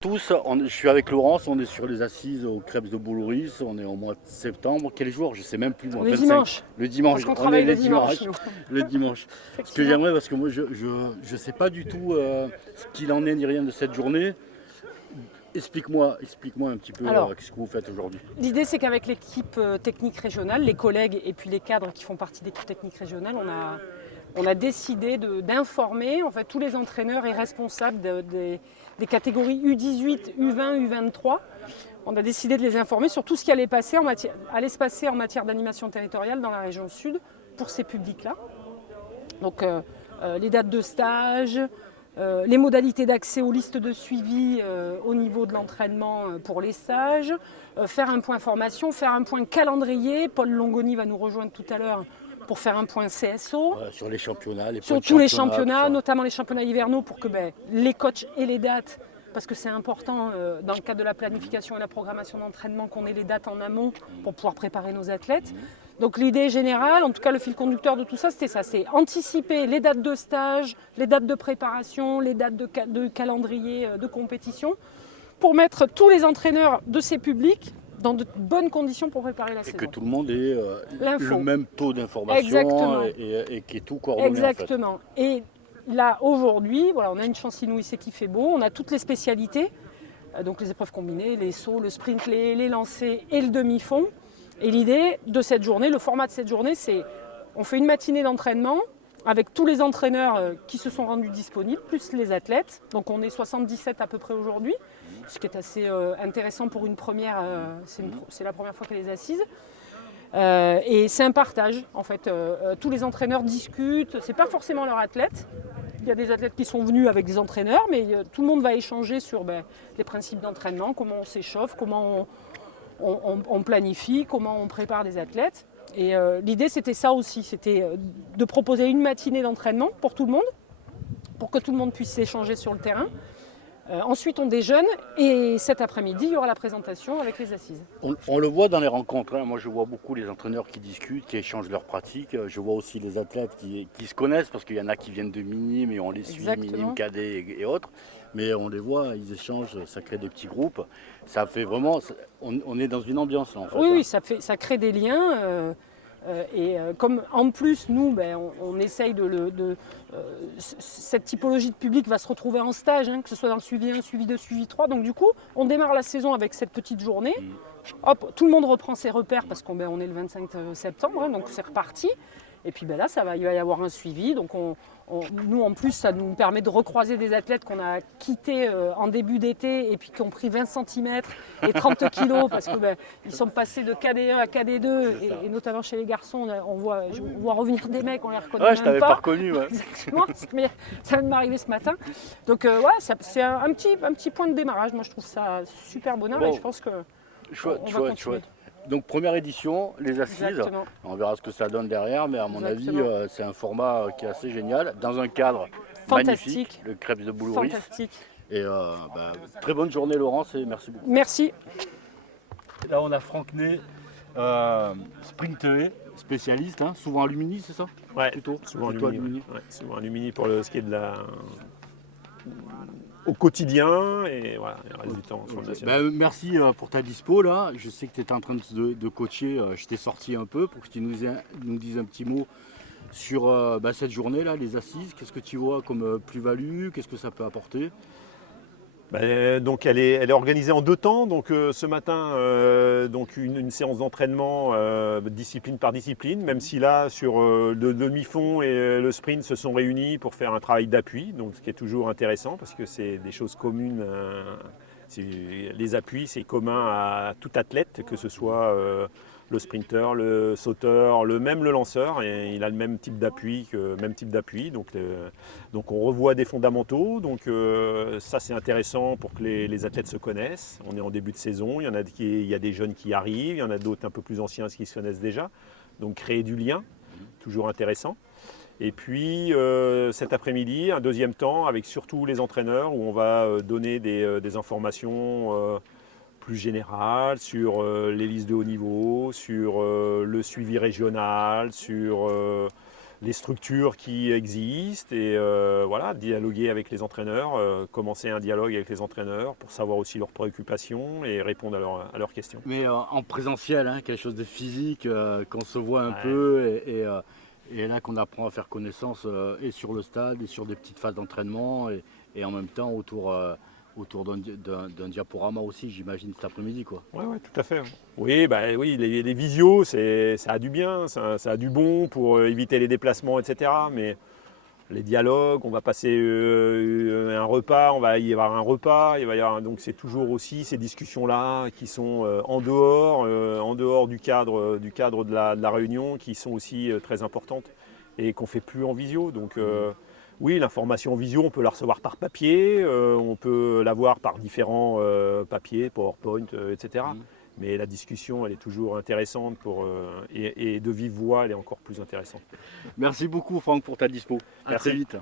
Je suis avec Laurence, on est sur les assises aux Crêpes de Boulouris, on est au mois de septembre. Quel jour? Je sais même plus. On Moi, est 25. dimanche. Le dimanche, Parce qu'on on est travaille le dimanche, nous. le dimanche. Ce que j'aimerais, parce que moi je sais pas du tout ce qu'il en est ni rien de cette journée. Explique-moi un petit peu Alors, ce que vous faites aujourd'hui. L'idée, c'est qu'avec l'équipe technique régionale, les collègues et puis les cadres qui font partie de l'équipe technique régionale, on a décidé d'informer en fait, tous les entraîneurs et responsables des catégories U18, U20, U23. On a décidé de les informer sur tout ce qui allait se passer en matière d'animation territoriale dans la région sud pour ces publics-là. Donc les dates de stage, les modalités d'accès aux listes de suivi au niveau de l'entraînement pour les stages, faire un point formation, faire un point calendrier. Paul Longoni va nous rejoindre tout à l'heure pour faire un point CSO. Sur les championnats, sur tous les championnats, notamment les championnats hivernaux, pour que les coachs aient les dates, parce que c'est important dans le cadre de la planification et la programmation d'entraînement qu'on ait les dates en amont pour pouvoir préparer nos athlètes. Donc l'idée générale, en tout cas le fil conducteur de tout ça, c'était ça, c'est anticiper les dates de stage, les dates de préparation, les dates de calendrier de compétition, pour mettre tous les entraîneurs de ces publics dans de bonnes conditions pour préparer la saison. Et que tout le monde ait le même taux d'information et qui est tout coordonné. Exactement. En fait. Et là, aujourd'hui, voilà, on a une chance inouïe, c'est qu'il fait beau, on a toutes les spécialités, donc les épreuves combinées, les sauts, le sprint, les lancers et le demi-fond. Et l'idée de cette journée, le format de cette journée, c'est on fait une matinée d'entraînement avec tous les entraîneurs qui se sont rendus disponibles, plus les athlètes. Donc on est 77 à peu près aujourd'hui, ce qui est assez intéressant pour une première, c'est la première fois qu'il y a les assises. Et c'est un partage, en fait. Tous les entraîneurs discutent, c'est pas forcément leurs athlètes. Il y a des athlètes qui sont venus avec des entraîneurs, mais tout le monde va échanger sur les principes d'entraînement, comment on s'échauffe, comment on planifie, comment on prépare des athlètes. Et l'idée, c'était ça aussi, c'était de proposer une matinée d'entraînement pour tout le monde, pour que tout le monde puisse s'échanger sur le terrain. Ensuite, on déjeune et cet après-midi, il y aura la présentation avec les assises. On le voit dans les rencontres. Hein. Moi, je vois beaucoup les entraîneurs qui discutent, qui échangent leurs pratiques. Je vois aussi les athlètes qui se connaissent parce qu'il y en a qui viennent de minimes et on les suit, minimes, cadets et autres. Mais on les voit, ils échangent, ça crée des petits groupes. Ça fait vraiment... On est dans une ambiance, là, en fait. Oui, ça crée des liens. Comme en plus, nous, on essaye cette typologie de public va se retrouver en stage, que ce soit dans le suivi 1, suivi 2, suivi 3. Donc du coup, on démarre la saison avec cette petite journée. Hop, tout le monde reprend ses repères parce qu'on est le 25 septembre, donc c'est reparti. Et puis là, il va y avoir un suivi. Donc nous, en plus, ça nous permet de recroiser des athlètes qu'on a quittés en début d'été et puis qui ont pris 20 cm et 30 kilos parce qu'ils sont passés de KD1 à KD2 et notamment chez les garçons, on voit revenir des mecs, on les reconnaît même je t'avais pas reconnu. Ouais. Exactement, mais ça vient de m'arriver ce matin. Donc c'est un petit point de démarrage. Moi, je trouve ça super bonheur et je pense que on va continuer. Donc première édition, les assises, Exactement. On verra ce que ça donne derrière, mais à mon avis c'est un format qui est assez génial, dans un cadre magnifique, le Crêpes de Boulouris. Fantastique. Et très bonne journée Laurence et merci beaucoup. Merci. Là on a Franck Ney, sprinter, spécialiste, souvent alumini c'est ça? Ouais, souvent alumini. Ouais, souvent alumini pour ce qui est de au quotidien et voilà, il reste du temps sur le national. Merci pour ta dispo là. Je sais que tu étais en train de coacher, je t'ai sorti un peu pour que tu nous dises un petit mot sur cette journée là, les assises. Qu'est-ce que tu vois comme plus-value? Qu'est-ce que ça peut apporter? Donc elle est organisée en 2 temps. Donc ce matin, donc une séance d'entraînement discipline par discipline, même si là sur le demi-fond et le sprint se sont réunis pour faire un travail d'appui, donc ce qui est toujours intéressant parce que c'est des choses communes. Les appuis, c'est commun à tout athlète, que ce soit le sprinter, le sauteur, même le lanceur, et il a le même type d'appui. Donc on revoit des fondamentaux, donc ça c'est intéressant pour que les athlètes se connaissent. On est en début de saison, il y a des jeunes qui arrivent, il y en a d'autres un peu plus anciens qui se connaissent déjà. Donc créer du lien, toujours intéressant. Et puis cet après-midi, un deuxième temps avec surtout les entraîneurs où on va donner des informations plus générales sur les listes de haut niveau, sur le suivi régional, sur les structures qui existent et voilà, dialoguer avec les entraîneurs, commencer un dialogue avec les entraîneurs pour savoir aussi leurs préoccupations et répondre à leurs questions. Mais en présentiel, hein, quelque chose de physique, qu'on se voit un peu et là qu'on apprend à faire connaissance et sur le stade et sur des petites phases d'entraînement et en même temps autour d'un diaporama aussi, j'imagine, cet après-midi, quoi. Oui, tout à fait. Oui, oui, les visios, ça a du bien, ça a du bon pour éviter les déplacements, etc. Mais les dialogues, on va passer un repas, il va y avoir un repas, donc c'est toujours aussi ces discussions-là qui sont en dehors du cadre de la réunion, qui sont aussi très importantes et qu'on ne fait plus en visio. Donc oui, l'information en visio, on peut la recevoir par papier, on peut l'avoir par différents papiers, PowerPoint, etc. Mais la discussion, elle est toujours intéressante et de vive voix, elle est encore plus intéressante. Merci beaucoup, Franck, pour ta dispo. À très vite.